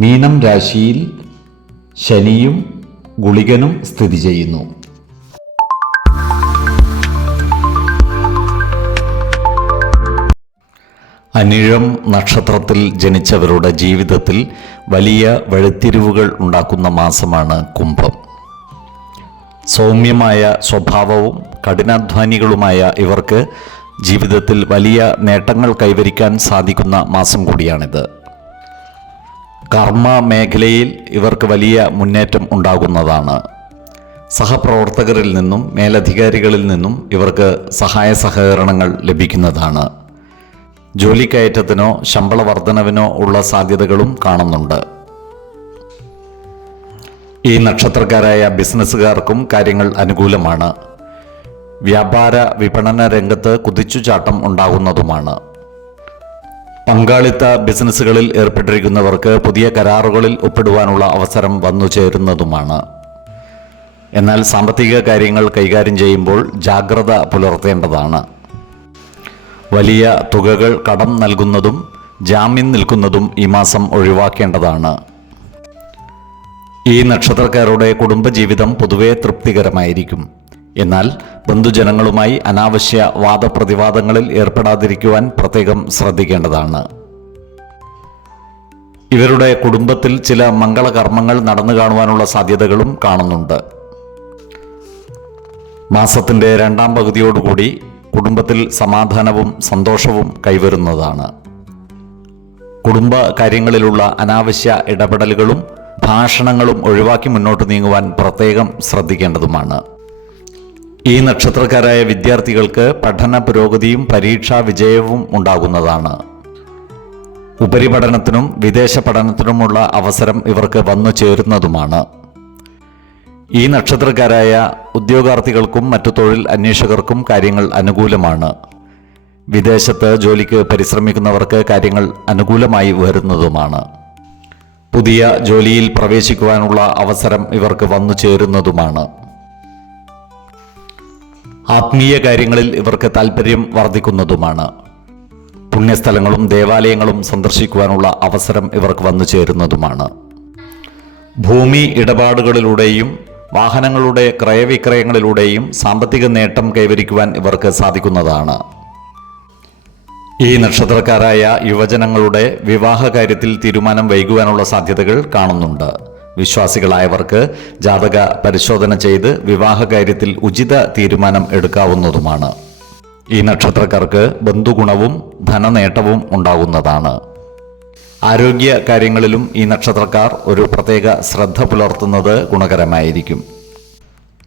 മീനം രാശിയിൽ ശനിയും ഗുളികനും സ്ഥിതി ചെയ്യുന്നു. അനിഴം നക്ഷത്രത്തിൽ ജനിച്ചവരുടെ ജീവിതത്തിൽ വലിയ വഴിത്തിരിവുകൾ ഉണ്ടാക്കുന്ന മാസമാണ് കുംഭം. സൗമ്യമായ സ്വഭാവവും കഠിനാധ്വാനികളുമായ ഇവർക്ക് ജീവിതത്തിൽ വലിയ നേട്ടങ്ങൾ കൈവരിക്കാൻ സാധിക്കുന്ന മാസം കൂടിയാണിത്. കർമ്മ മേഖലയിൽ ഇവർക്ക് വലിയ മുന്നേറ്റം ഉണ്ടാകുന്നതാണ്. സഹപ്രവർത്തകരിൽ നിന്നും മേലധികാരികളിൽ നിന്നും ഇവർക്ക് സഹായ സഹകരണങ്ങൾ ലഭിക്കുന്നതാണ്. ജോലിക്കയറ്റത്തിനോ ശമ്പള വർധനവിനോ ഉള്ള സാധ്യതകളും കാണുന്നുണ്ട്. ഈ നക്ഷത്രക്കാരായ ബിസിനസ്സുകാർക്കും കാര്യങ്ങൾ അനുകൂലമാണ്. വ്യാപാര വിപണന രംഗത്ത് കുതിച്ചുചാട്ടം ഉണ്ടാകുന്നതുമാണ്. പങ്കാളിത്ത ബിസിനസ്സുകളിൽ ഏർപ്പെട്ടിരിക്കുന്നവർക്ക് പുതിയ കരാറുകളിൽ ഒപ്പിടുവാനുള്ള അവസരം വന്നു ചേരുന്നതുമാണ്. എന്നാൽ സാമ്പത്തിക കാര്യങ്ങൾ കൈകാര്യം ചെയ്യുമ്പോൾ ജാഗ്രത പുലർത്തേണ്ടതാണ്. വലിയ തുകകൾ കടം നൽകുന്നതും ജാമ്യം നിൽക്കുന്നതും ഈ മാസം ഒഴിവാക്കേണ്ടതാണ്. ഈ നക്ഷത്രക്കാരുടെ കുടുംബജീവിതം പൊതുവെ തൃപ്തികരമായിരിക്കും. എന്നാൽ ബന്ധുജനങ്ങളുമായി അനാവശ്യ വാദപ്രതിവാദങ്ങളിൽ ഏർപ്പെടാതിരിക്കുവാൻ പ്രത്യേകം ശ്രദ്ധിക്കേണ്ടതാണ്. ഇവരുടെ കുടുംബത്തിൽ ചില മംഗളകർമ്മങ്ങൾ നടന്നു കാണുവാനുള്ള സാധ്യതകളും കാണുന്നുണ്ട്. മാസത്തിന്റെ രണ്ടാം പകുതിയോടുകൂടി കുടുംബത്തിൽ സമാധാനവും സന്തോഷവും കൈവരുന്നതാണ്. കുടുംബ കാര്യങ്ങളിലുള്ള അനാവശ്യ ഇടപെടലുകളും ഭാഷണങ്ങളും ഒഴിവാക്കി മുന്നോട്ട് നീങ്ങുവാൻ പ്രത്യേകം ശ്രദ്ധിക്കേണ്ടതുമാണ്. ഈ നക്ഷത്രക്കാരായ വിദ്യാർത്ഥികൾക്ക് പഠന പുരോഗതിയും പരീക്ഷാ വിജയവും ഉണ്ടാകുന്നതാണ്. ഉപരിപഠനത്തിനും വിദേശ പഠനത്തിനുമുള്ള അവസരം ഇവർക്ക് വന്നു ചേരുന്നതുമാണ്. ഈ നക്ഷത്രക്കാരായ ഉദ്യോഗാർത്ഥികൾക്കും മറ്റു തൊഴിൽ അന്വേഷകർക്കും കാര്യങ്ങൾ അനുകൂലമാണ്. വിദേശത്ത് ജോലിക്ക് പരിശ്രമിക്കുന്നവർക്ക് കാര്യങ്ങൾ അനുകൂലമായി വരുന്നതുമാണ്. പുതിയ ജോലിയിൽ പ്രവേശിക്കുവാനുള്ള അവസരം ഇവർക്ക് വന്നു ചേരുന്നതുമാണ്. ആത്മീയ കാര്യങ്ങളിൽ ഇവർക്ക് താല്പര്യം വർദ്ധിക്കുന്നതുമാണ്. പുണ്യസ്ഥലങ്ങളും ദേവാലയങ്ങളും സന്ദർശിക്കുവാനുള്ള അവസരം ഇവർക്ക് വന്നു ചേരുന്നതുമാണ്. ഭൂമി ഇടപാടുകളിലൂടെയും വാഹനങ്ങളുടെ ക്രയവിക്രയങ്ങളിലൂടെയും സാമ്പത്തിക നേട്ടം കൈവരിക്കുവാൻ ഇവർക്ക് സാധിക്കുന്നതാണ്. ഈ നക്ഷത്രക്കാരായ യുവജനങ്ങളുടെ വിവാഹ കാര്യത്തിൽ തീരുമാനം വൈകുവാനുള്ള സാധ്യതകൾ കാണുന്നുണ്ട്. വിശ്വാസികളായവർക്ക് ജാതക പരിശോധന ചെയ്ത് വിവാഹ കാര്യത്തിൽ ഉചിത തീരുമാനം എടുക്കാവുന്നതുമാണ്. ഈ നക്ഷത്രക്കാർക്ക് ബന്ധുഗുണവും ധനനേട്ടവും ഉണ്ടാകുന്നതാണ്. ആരോഗ്യ കാര്യങ്ങളിലും ഈ നക്ഷത്രക്കാർ ഒരു പ്രത്യേക ശ്രദ്ധ പുലർത്തുന്നത് ഗുണകരമായിരിക്കും.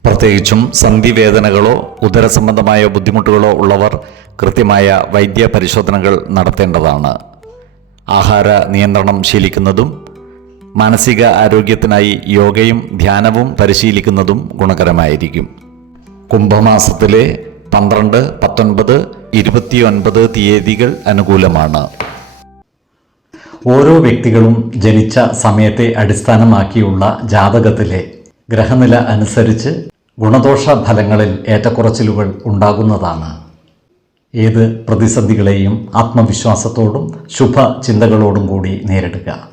പ്രത്യേകിച്ചും സന്ധിവേദനകളോ ഉദരസംബന്ധമായ ബുദ്ധിമുട്ടുകളോ ഉള്ളവർ കൃത്യമായ വൈദ്യ പരിശോധനകൾ നടത്തേണ്ടതാണ്. ആഹാര നിയന്ത്രണം ശീലിക്കുന്നതും മാനസിക ആരോഗ്യത്തിനായി യോഗയും ധ്യാനവും പരിശീലിക്കുന്നതും ഗുണകരമായിരിക്കും. കുംഭമാസത്തിലെ പന്ത്രണ്ട് പത്തൊൻപത് ഇരുപത്തിയൊൻപത് തീയതികൾ അനുകൂലമാണ്. ഓരോ വ്യക്തികളും ജനിച്ച സമയത്തെ അടിസ്ഥാനമാക്കിയുള്ള ജാതകത്തിലെ ഗ്രഹനില അനുസരിച്ച് ഗുണദോഷ ഫലങ്ങളിൽ ഏറ്റക്കുറച്ചിലുകൾ ഉണ്ടാകുന്നതാണ്. ഏത് പ്രതിസന്ധികളെയും ആത്മവിശ്വാസത്തോടും ശുഭ ചിന്തകളോടും കൂടി നേരിടുക.